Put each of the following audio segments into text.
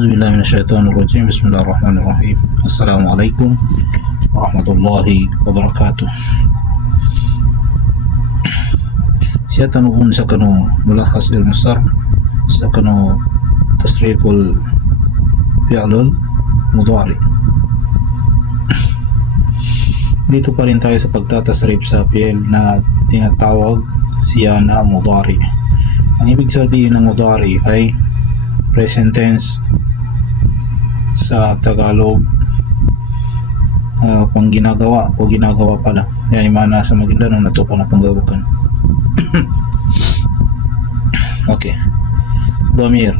أعوذ بالله من الشيطان الرجيم. بسم الله الرحمن الرحيم. السلام عليكم ورحمة الله وبركاته. سيتنقون سكنوا ملخص المصدر سكنوا تصريف الفعل المضارع. Dito pa rin tayo sa pagtatasrif sa fi'il na tinatawag siya na mudari. Ang ibig sabihin ng mudari ay present tense sa Tagalog, pang ginagawa o ginagawa pala. Yan yung mana sa Maguindanao na ito po na panggawakan. Okay. Dhamir,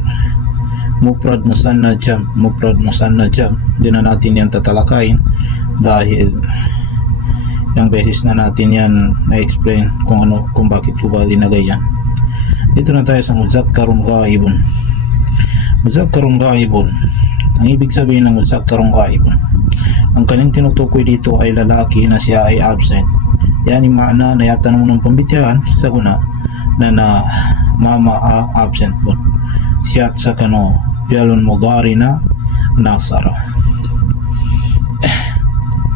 mufrad musanna jam. Mufrad musanna jam, di na natin yan tatalakayin dahil yung beses na natin yan na-explain kung bakit ko ba linagay yan. Dito na tayo sa muzakkarun ghaibun. Muzakkarun ghaibun, ang ibig sabihin ng muzakkarun ghaibun, ang kanyang tinutukoy dito ay lalaki na siya ay absent. Yan yung maana na yatanong ng pambitihan sa guna na mama absent po. Siya sa kano fi'lun mudari na nasara.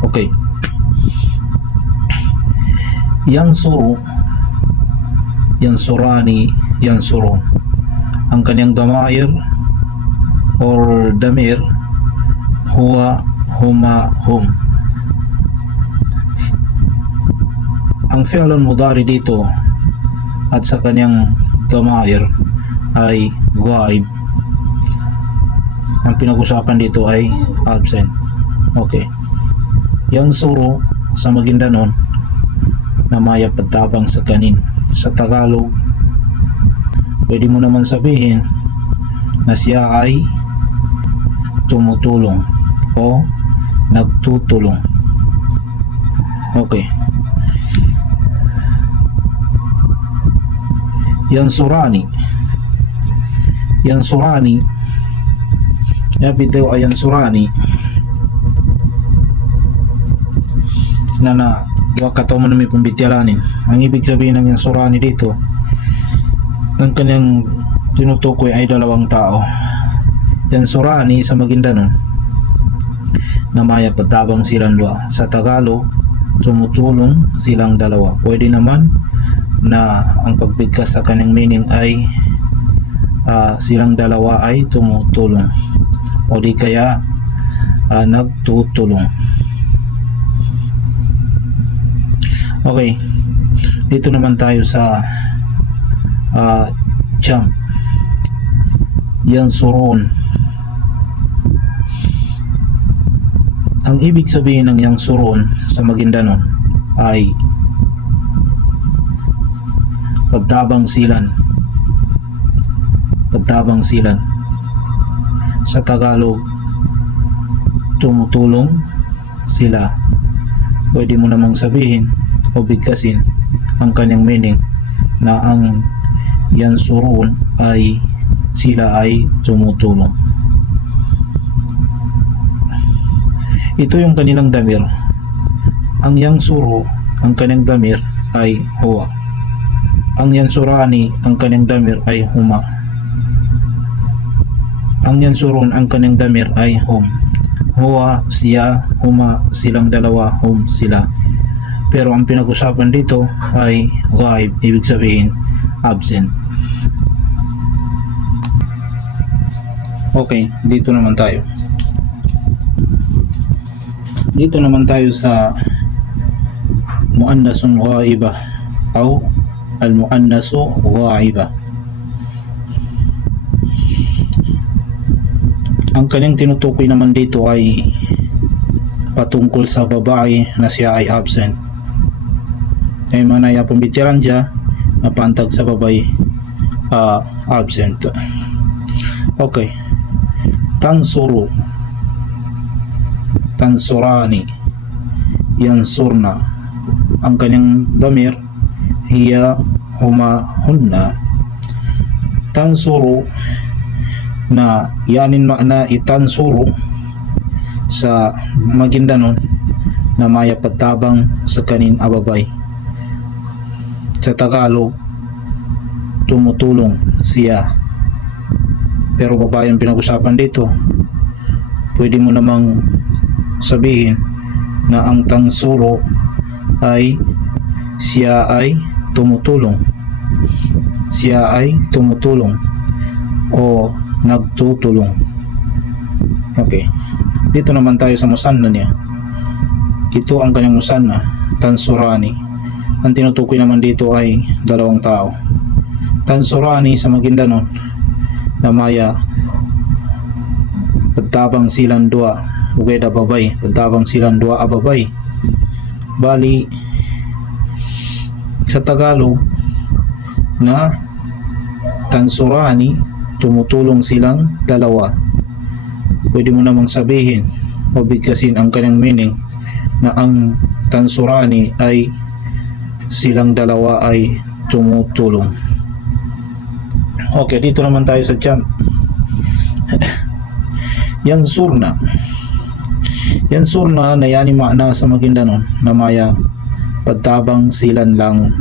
Okay. Yansuru, yansurani, yansurun, ang kanyang damair or damir huwa, huma, hum. Ang fi'lun mudari dito at sa kanyang damair ay ghaib. Ang pinag-usapan dito ay absent. Okay. Yansuru sa Maguindanao na maya pagtabang sa kanin. Sa Tagalog, pwede mo naman sabihin na siya ay tumutulong o nagtutulong. Okay. Yansurani. Yansurani. Yapito ay yansurani na wakataw mo namin pambitiranin. Ang ibig sabihin ng yansurani dito, ang kanyang tinutukoy ay dalawang tao. Yansurani sa Maguindanao na maya patabang silang dua. Sa Tagalog, tumutulong silang dalawa. Pwede naman na ang pagbigkas sa kanyang meaning ay silang dalawa ay tumutulong o di kaya nagtutulong. Okay, dito naman tayo sa jump. Yansurun, ang ibig sabihin ng yansurun sa Maguindanao ay pagtabang silan. Pagtabang silan. Sa Tagalog, tumutulong sila. Pwede mo namang sabihin o bigkasin ang kanyang meaning na ang yansurun ay sila ay tumutulong. Ito yung kanilang damir. Ang yansuru, ang kanyang damir ay huwa. Ang yansurani, ang kanyang damir ay huma. Ang yansurun, ang kanyang damir ay hum. Huwa siya, huma silang dalawa, hum sila. Pero ang pinag-usapan dito ay ghaib, ibig sabihin absent. Okay, dito naman tayo. Dito naman tayo sa muannasun ghaiba o al-muannasu ghaiba. Ang kanyang tinutukoy naman dito ay patungkol sa babae na siya ay absent. Ay manaya pambitiran siya na pantag sa babae absent. Okay. Tansuru, tansurani, yansurna, ang kanyang damir hiya, huma, hunna. Tansuru na yanin makna itansuru sa Maguindanao na maya patabang sa kanin ababay. Sa Tagalog, tumutulong siya. pero babae ang pinag-usapan dito, pwede mo namang sabihin na ang tansuro ay siya ay tumutulong. Siya ay tumutulong o nagtutulong. Okay. Dito naman tayo sa musanna niya. Ito ang kanyang musanna, tansurani. Ang tinutukoy naman dito ay dalawang tao. Tansurani sa Maguindanao na maya pagtabang silang dua ugeda babay, pagtabang silang dua ababay. Bali sa Tagalog na tansurani, tumutulong silang dalawa. Pwede mo namang sabihin o bigkasin ang kanyang meaning na ang tansurani ay silang dalawa ay tumutulong. Okay, dito naman tayo sa jump. Yansurna. Yansurna na yani makna sa Maguindanao na maya pagtabang silan lang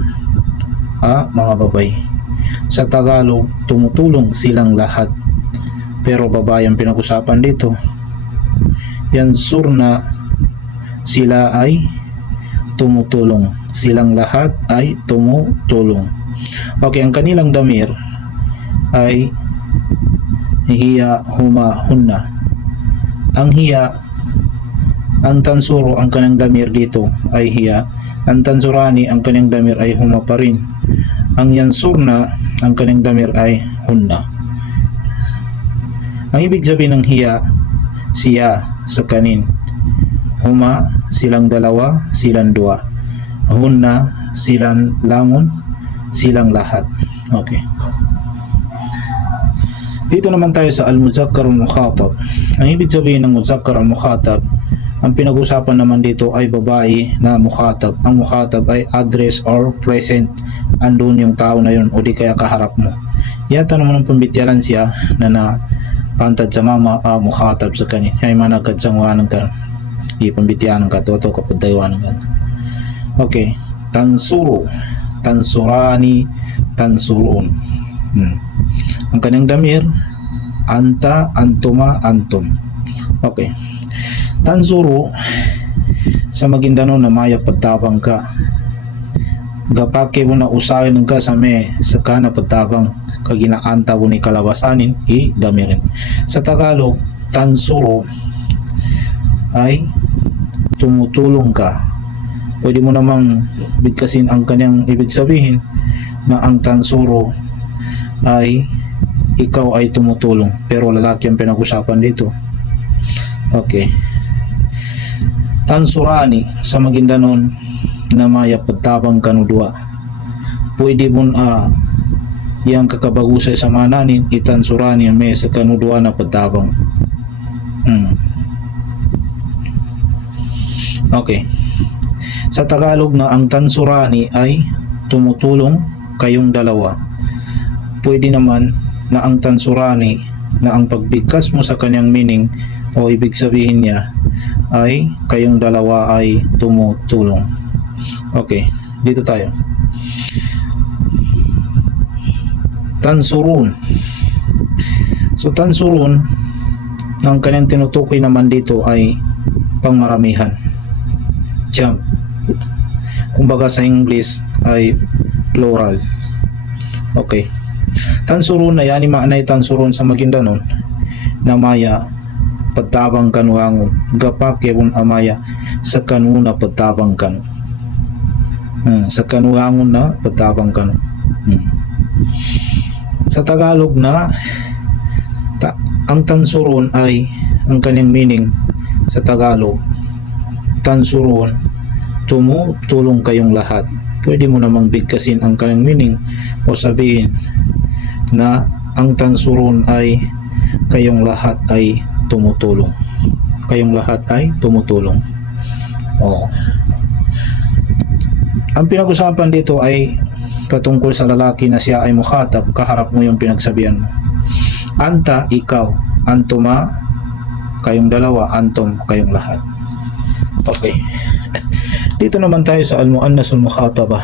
mga babay. Sa Tagalog, tumutulong silang lahat. Pero babae ang pinag-usapan dito. Yansurna, sila ay tumutulong. Silang lahat ay tumutulong. Okay, ang kanilang damir ay hiya, huma, hunna. Ang hiya, ang tansuro, ang kanyang damir dito ay hiya. Ang tansurani, ang kanyang damir ay huma pa rin. Ang yansurna, ang kanyang damir ay hunna. Ang ibig sabihin ng hiya, siya sa kanin. Huma, silang dalawa, silang dua. Hunna, silang langon, silang lahat. Okay. Dito naman tayo sa al-muzakkar al-mukhatab. Ang ibig sabihin ng muzakkar al-mukhatab, ang pinag-usapan naman dito ay babae na mukhatab. Ang mukhatab ay address or present. Andun yung tao na yun o di kaya kaharap mo. Yata naman ang pambityaran siya na pantad sa mama mukhatab sa kanin. Ay managad sa ngawanan ka. Ipambityaran ka to kapag taywanan ka. Okay. Tansuro, tansurani, tansurun. Ang kanyang damir, anta, antuma, antum. Okay. Tansuro sa Maguindanao na maya pagtabang ka. Gapake mo na usahin ka sa kana pagtabang kaginaanta mo ni kalabasanin damirin. Sa Tagalog, tansuro ay tumutulong ka. Pwede mo namang bigkasin ang kanyang ibig sabihin na ang tansuro ay ikaw ay tumutulong, pero lalaki ang pinag-usapan dito. Okay. Tansurani sa Maguindanao na maya pagtabang kanudua. Pwede mo yang kakabagusay sa mananin itansurani may sa kanudua na pagtabang. Okay. Sa Tagalog na ang tansurani ay tumutulong kayong dalawa. Pwede naman na ang tansurani na ang pagbigkas mo sa kanyang meaning o ibig sabihin niya ay kayong dalawa ay tumutulong. Okay, dito tayo. Tansurun. So tansurun, ang kanyang tinutukoy naman dito ay pangmaramihan. Jump. Kumbaga sa English ay plural. Okay. Tansurun na yani maanay tansurun sa Maguindanao na maya pagtabang kanuangon gapakebon amaya sa kanuna pagtabang kanu sa kanuangon na pagtabang kanu. Sa Tagalog na ang tansurun ay ang kanyang meaning sa Tagalog, tansurun, tumutulong kayong lahat. Pwede mo namang bigkasin ang kanyang meaning o sabihin na ang tansurun ay kayong lahat ay tumutulong. Kayong lahat ay tumutulong. Ang pinag-usapan dito ay patungkol sa lalaki na siya ay mukhatab, kaharap mo yung pinagsabihan mo. Anta, ikaw. Antuma, kayong dalawa. Antum, kayong lahat. Okay. Dito naman tayo sa al-muannasul mukhataba.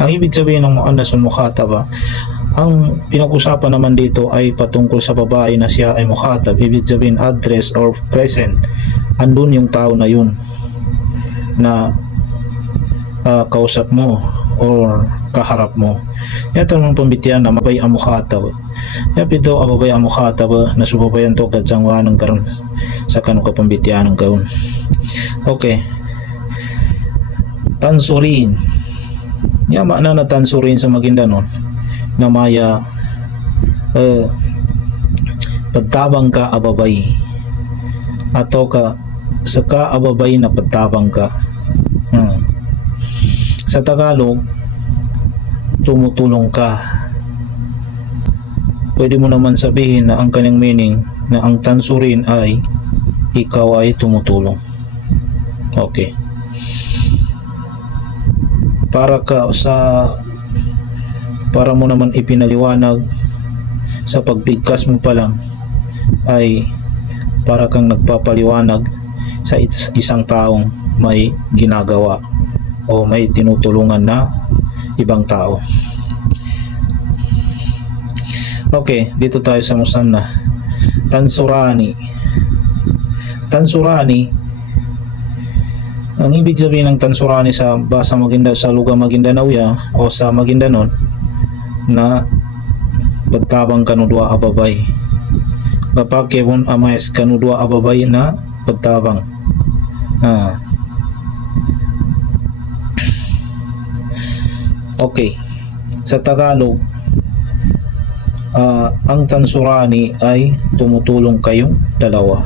Ang ibig sabihin ng muannasul mukhataba Ang pinag-usapan naman dito ay patungkol sa babae na siya ay mukhatab, ibig sabihin address or present, andun yung tao na yun na kausap mo or kaharap mo. Yato mong pambitian na mabay ang mukhatab. Yapito ababay ang mukhatab na subabayan to kadsangwa ng karon sa kanu kapambitian ng kaun. Okay. Tansurin. Yama na tansurin sa Maguindanao na maya pagtabang ka ababay ato ka saka ababay na pagtabang ka. Sa Tagalog, tumutulong ka. Pwede mo naman sabihin na ang kanyang meaning na ang tansurin ay ikaw ay tumutulong. Okay. Para mo naman ipinaliwanag sa pagbigkas mo pa lang ay para kang nagpapaliwanag sa isang taong may ginagawa o may tinutulungan na ibang tao. Okay, dito tayo sa musanna. Tansurani. Tansurani, ang ibig sabihin ng tansurani sa basa Maguindanao, sa lugar Maguindanao o sa Maguindanao na pagtabang kanudwa ababay. Kapag kebon amayas kanudwa ababay na pagtabang. Okay. Sa Tagalog, ang tansurani ay tumutulong kayong dalawa.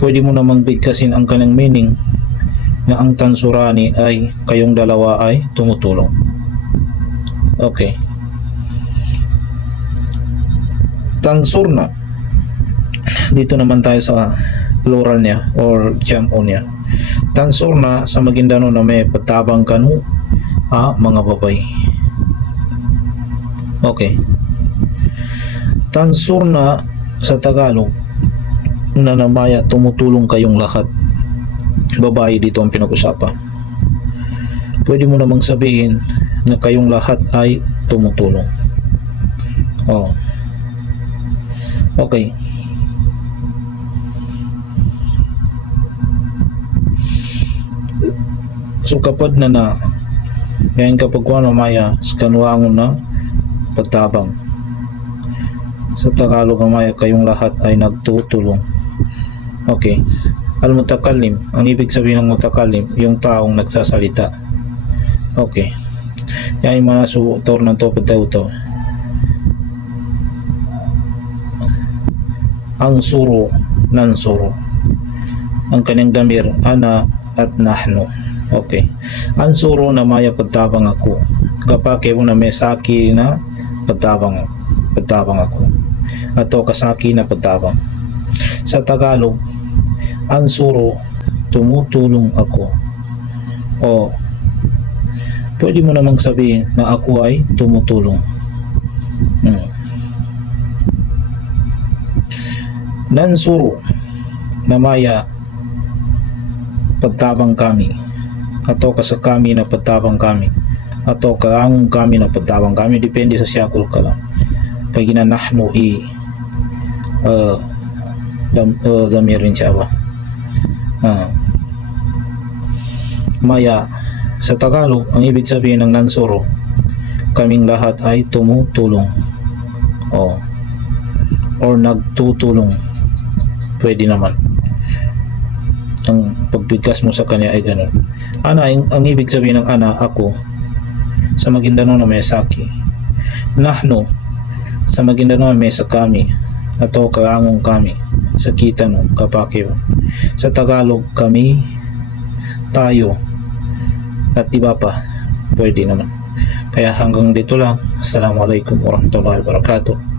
Pwede mo namang bigkasin ang kanyang meaning na ang tansurani ay kayong dalawa ay tumutulong. Okay. Tansurna. Dito naman tayo sa plural niya or jam-on niya. Tansurna sa Maguindanao na may patabang kanu mga babay. Okay. Tansurna sa Tagalog na namaya tumutulong kayong lahat. Babae dito ang pinag-usapan. Pwede mo namang sabihin na kayong lahat ay tumutulong. Okay. So kapag na ngayon kapag maya skanuangon na pagtabang sa Tagalog maya kayong lahat ay nagtutulong. Okay. Al-mutakallim, ang ibig sabihin ng mutakallim, yung taong nagsasalita. Okay. Yan yung mga sutor ng topod to. Ang suro, nansuro. Ang kanyang damir, ana at nahno. Okay. Ang suro na maya pagtabang ako. Kapag kayo na may saki na pagtabang ako. Ato kasaki na pagtabang. Sa Tagalog, ang suro, tumutulong ako. O pwede mo namang sabihin na ako ay tumutulong. Nansuro na maya pagtabang kami. Ato ka sa kami na pagtabang kami. Ato ka ang kami na pagtabang kami. Depende sa siyakul ka lang. Pag ginanahno damirin siya ba? Maya sa Tagalog, ang ibig sabihin ng nansuro, kaming lahat ay tumutulong. Or nagtutulong. Pwede naman. Ang pagbigkas mo sa kanya ay ganun. Ana, ang ibig sabihin ng ana, ako, sa Maguindanao na may saki. Nahno, sa Maguindanao na may sa kami. Ato kaangong kami. Sa kita no, kapakyo. Sa Tagalog, kami, tayo, at iba pa. Pwede naman. Kaya hanggang dito lang. Assalamualaikum warahmatullahi wabarakatuh.